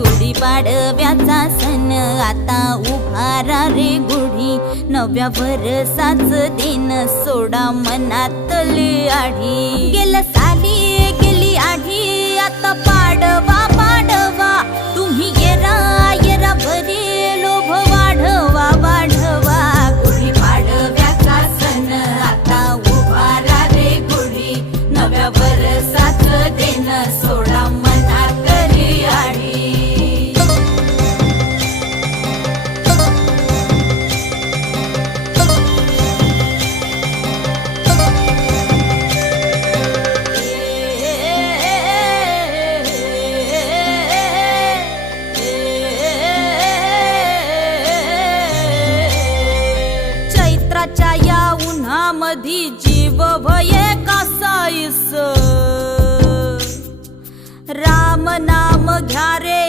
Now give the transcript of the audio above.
गुढीपाडव्याचा सण आता उभारा रे गुढी, नव्या वर्षाच दिन सोडा मनातली आढी। गेलं साली गेली आढी, आता पाडवा पाडवा, तुम्ही येरा येरा बरे लोभ वाढवा वाढवा। गुढीपाडव्याचा सण आता उभारा रे गुढी, नव्या वर्षाच दिन सोडा मनातली आढी। चैत्राच्या या उन्हामधी जीव भये कासाईस, राम नाम घ्या रे